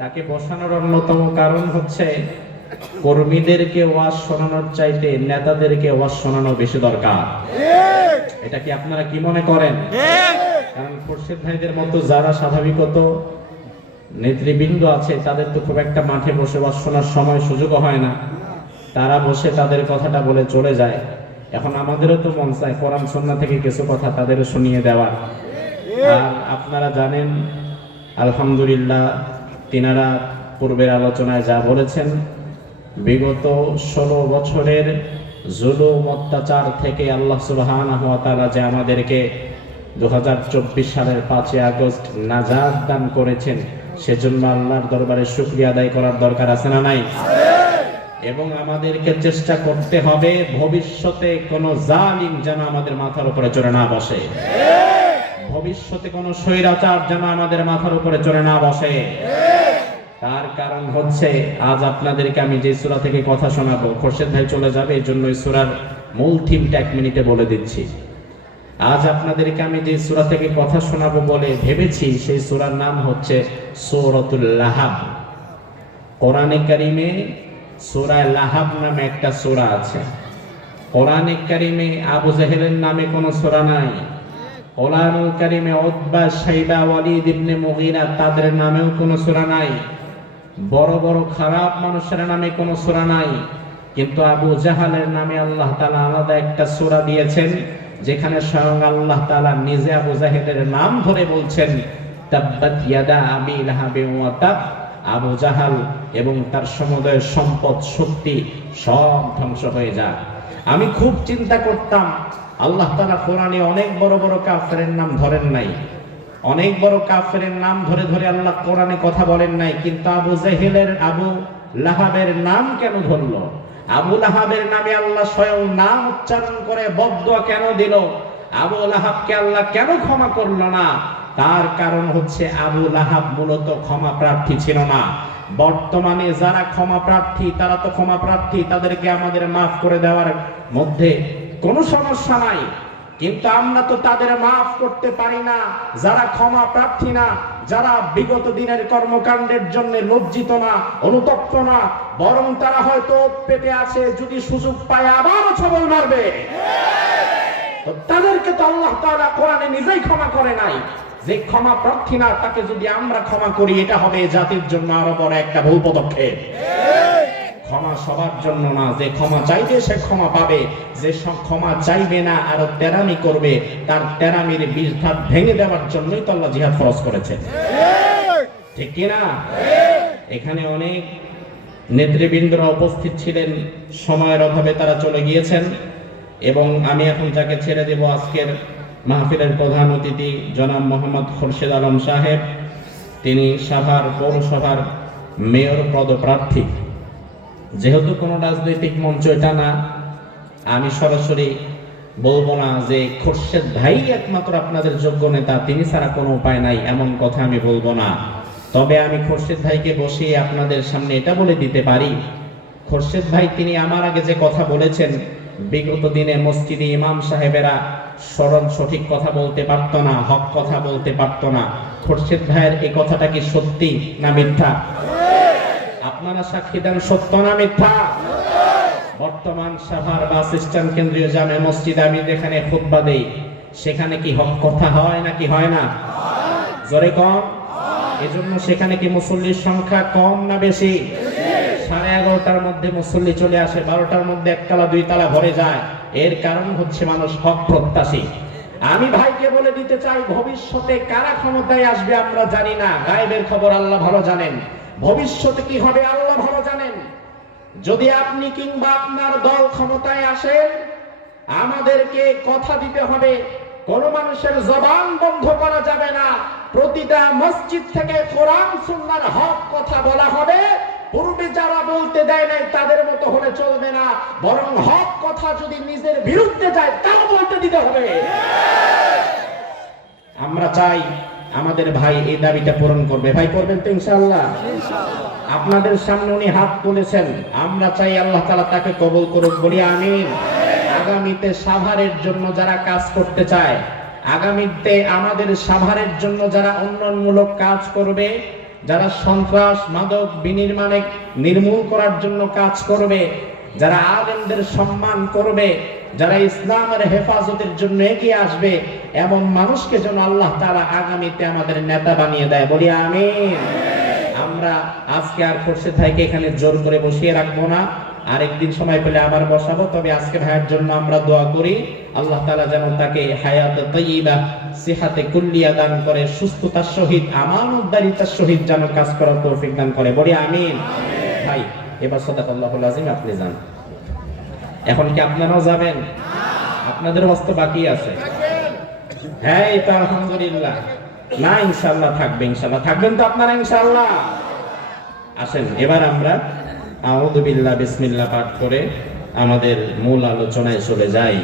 তাকে বসানোর অন্যতম কারণ হচ্ছে কর্মীদেরকে ওয়াজ শোনানোর চাইতে নেতাদেরকে ওয়াজ শোনানো বেশি দরকার। এটা কি আপনারা কি মনে করেন? কারণ খুরশেদ ভাইদের মতো যারা স্বাভাবিকত নেতৃবৃন্দ আছে তাদের তো খুব একটা মাঠে বসে ওয়াজ শোনার সময় সুযোগও হয় না। তারা বসে তাদের কথাটা বলে চলে যায়। এখন আমাদেরও তো মন চায় কোরআন সন্না থেকে কিছু কথা তাদেরও শুনিয়ে দেওয়ার। আর আপনারা জানেন আলহামদুলিল্লাহ তিনারা পূর্বের আলোচনায় যা বলেছেন, বিগত ষোলো বছরের জুলুম, অত্যাচার থেকে আল্লাহ ওয়া তাআলা যে আমাদেরকে দু সালের পাঁচই আগস্ট নাজাত দান করেছেন, সেজন্য আল্লাহর দরবারে শুকরিয়া আদায় করার দরকার আছে না নাই? এবং আমাদেরকে চেষ্টা করতে হবে, ভবিষ্যতে কোনো জালিম যেন আমাদের মাথার উপরে চড়ে না বসে। ভবিষ্যতে কোনো স্বৈরাচার যেন আমাদের মাথার উপরে চড়ে না বসে। তার কারণ হচ্ছে, আজ আপনাদেরকে আমি যে সূরা থেকে কথা শোনাবো, খোরশেদ ভাই চলে যাবে, এই জন্য সূরার মূল থিমটা এক মিনিটে বলে দিচ্ছি। আজ আপনাদেরকে আমি যে সূরা থেকে কথা শোনাবো বলে ভেবেছি, সেই সূরার নাম হচ্ছে সূরাতুল লাহাব। কোরআনে কারিমে সূরা লাহাব নামে একটা সূরা আছে। কোরআনে কারিমে আবু জাহেলের নামে কোনো সূরা নাই। কোরআনুল কারিমে উতবা, শাইবা, ওয়ালিদ ইবনে মুগীরা তাদের নামেও কোনো সূরা নাই। বড় বড় খারাপ মানুষের নামে কোনো সূরা নাই। কিন্তু আবু জাহালের নামে আল্লাহ তালা আলাদা একটা সূরা দিয়েছেন, যেখানে স্বয়ং আল্লাহ তাআলা নিজে আবু জাহেলের নাম ধরে বলছেন আবি জাহাল এবং তার সমুদয় সম্পদ, শক্তি সব ধ্বংস হয়ে যায়। আমি খুব চিন্তা করতাম, আল্লাহ তালা কোরআনে অনেক বড় বড় কাফেরের নাম ধরেন নাই। অনেক বড় কাফেরের নাম ধরে ধরে আল্লাহ কোরআনে কথা বলেন নাই, কিন্তু আবু জাহেলের আবু লাহাবের নাম কেন ধরলো? আবু লাহাবের নামে আল্লাহ স্বয়ং নাম উচ্চারণ করে বদদোয়া কেন দিল? আবু লাহাবকে আল্লাহ কেন ক্ষমা করল না? তার কারণ হচ্ছে আবু লাহাব মূলত ক্ষমা প্রার্থী ছিল না। বর্তমানে যারা ক্ষমা প্রার্থী, তারা তো ক্ষমা প্রার্থী, তাদেরকে আমাদের মাফ করে দেওয়ার মধ্যে কোনো সমস্যা নাই। কিন্তু আমরা তো তাদের মাফ করতে পারি না। যারা ক্ষমা প্রার্থী না, যারা বিগত দিনের কর্মকাণ্ডের জন্য লজ্জিত না, অনুতপ্ত না, বরং তারা হয়তো পেতে আছে, যদি সুযোগ পায় আবারও ছবল মারবে। তাদেরকে তো আল্লাহ তাআলা কোরআনে নিজেই ক্ষমা করে নাই। যে ক্ষমা প্রার্থী না, তাকে যদি আমরা ক্ষমা করি, এটা হবে জাতির জন্য আরও বড় একটা ভুল পদক্ষেপ। ক্ষমা সবার জন্য না, যে ক্ষমা চাইবে সে ক্ষমা পাবে, যে ক্ষমা চাইবে না আর তেরামি করবে, তার তেরামির বিষ ধাত ভেঙে দেওয়ার জন্যই তো আল্লাহ জিহাদ ফরজ করেছে। ঠিক কিনা এখানে অনেক নেতৃবৃন্দরা উপস্থিত ছিলেন, সময়ের অভাবে তারা চলে গিয়েছেন, এবং আমি এখন যাকে ছেড়ে দেব আজকের মাহফিলের প্রধান অতিথি জনাব মোহাম্মদ খোরশেদ আলম সাহেব। তিনি সাভার পৌরসভার মেয়র পদপ্রার্থী। যেহেতু কোনো রাজনৈতিক মঞ্চ এটা না, আমি সরাসরি বলব না যে খোরশেদ ভাই একমাত্র আপনাদের যোগ্য নেতা, তিনি ছাড়া কোনো উপায় নাই, এমন কথা আমি বলব না। তবে আমি খোরশেদ ভাইকে বসিয়ে আপনাদের সামনে এটা বলে দিতে পারি। খোরশেদ ভাই, তিনি আমার আগে যে কথা বলেছেন, বিগত দিনে মসজিদে ইমাম সাহেবেরা স্মরণ সঠিক কথা বলতে পারত না, হক কথা বলতে পারত না। খোরশেদ ভাইয়ের এই কথাটা কি সত্যি না মিথ্যা? আপনারা সাক্ষী দেন সত্য না মিথ্যা? বর্তমান সাভার বা স্ট্যান্ড কেন্দ্রীয় জামে মসজিদ আমি যেখানে খুতবা দেই, সেখানে কি হক কথা হয় নাকি হয় না? জোরে কম। এজন্য সেখানে কি মুসল্লির সংখ্যা কম না বেশি? সাড়ে এগারোটার মধ্যে মুসল্লি চলে আসে, বারোটার মধ্যে একতলা দুই তালা ভরে যায়। এর কারণ হচ্ছে মানুষ হক প্রত্যাশী। আমি ভাইকে বলে দিতে চাই, ভবিষ্যতে কারা ক্ষমতায় আসবে আমরা জানি না। গায়েবের খবর আল্লাহ ভালো জানেন। ভবিষ্যতে কি হবে আল্লাহ ভালো জানেন। যদি আপনি কিংবা আপনার দল ক্ষমতায় আসেন আমাদেরকে কথা দিতে হবে। কোন মানুষের জবান বন্ধ করা যাবে না। প্রতিটা মসজিদ থেকে কোরআন সুন্নাহর হক কথা বলা হবে। পূর্বে যারা বলতে দেয় নাই তাদের মতো হলে চলবে না। বরং হক কথা যদি নিজের বিরুদ্ধে যায় তাও বলতে দিতে হবে। আমরা চাই আমাদের ভাই এই দাবিটা পূরণ করবে। ভাই করবেন তো ইনশাআল্লাহ? আপনাদের সামনে উনি হাত তুলেছেন। আমরা চাই আল্লাহ তাআলা তাকে কবুল করুক বলি আমিন। আগামীতে সাভারের জন্য যারা কাজ করতে চায় আগামীতে আমাদের সাভারের জন্য যারা উন্নয়নমূলক কাজ করবে যারা সন্ত্রাস, মাদক বিনির্মাণে নির্মূল করার জন্য কাজ করবে, যারা আলেমদের সম্মান করবে, যারা ইসলামের হেফাজতের জন্য এগিয়ে আসবে, এমন মানুষকে যেন আল্লাহ তারা আগামীতে আমাদের নেতা বানিয়ে দেয়। বলি আমি আমরা আজকে আর ফোর্সে থেকে এখানে জোর করে বসিয়ে রাখব না। আরেকদিন সময় পেলে আবার বসাবো। তবে আজকে ভাইয়ের জন্য আমরা দোয়া করি আল্লাহ তালা যেন তাকে হায়াত তাইয়্যিবা সিহাতে কুল্লিয়া দান করে সুস্থতার সহিত আমান উদ্দারিতার সহিত যেন কাজ করার তৌফিক দান করে। বলি আমিন। ভাই এবার সাদাকাল্লাহুল আযীম আপনি যান। এখন কি আপনারাও যাবেন? আপনাদের হস্ত বাকি আছে। হ্যাঁ তো আলহামদুলিল্লাহ। না ইনশাল্লাহ থাকবে ইনশাল্লাহ থাকবেন তো আপনারা ইনশাল্লাহ আসেন এবার আমরা আউযু বিসমিল্লা পাঠ করে আমাদের মূল আলোচনায় চলে যাই।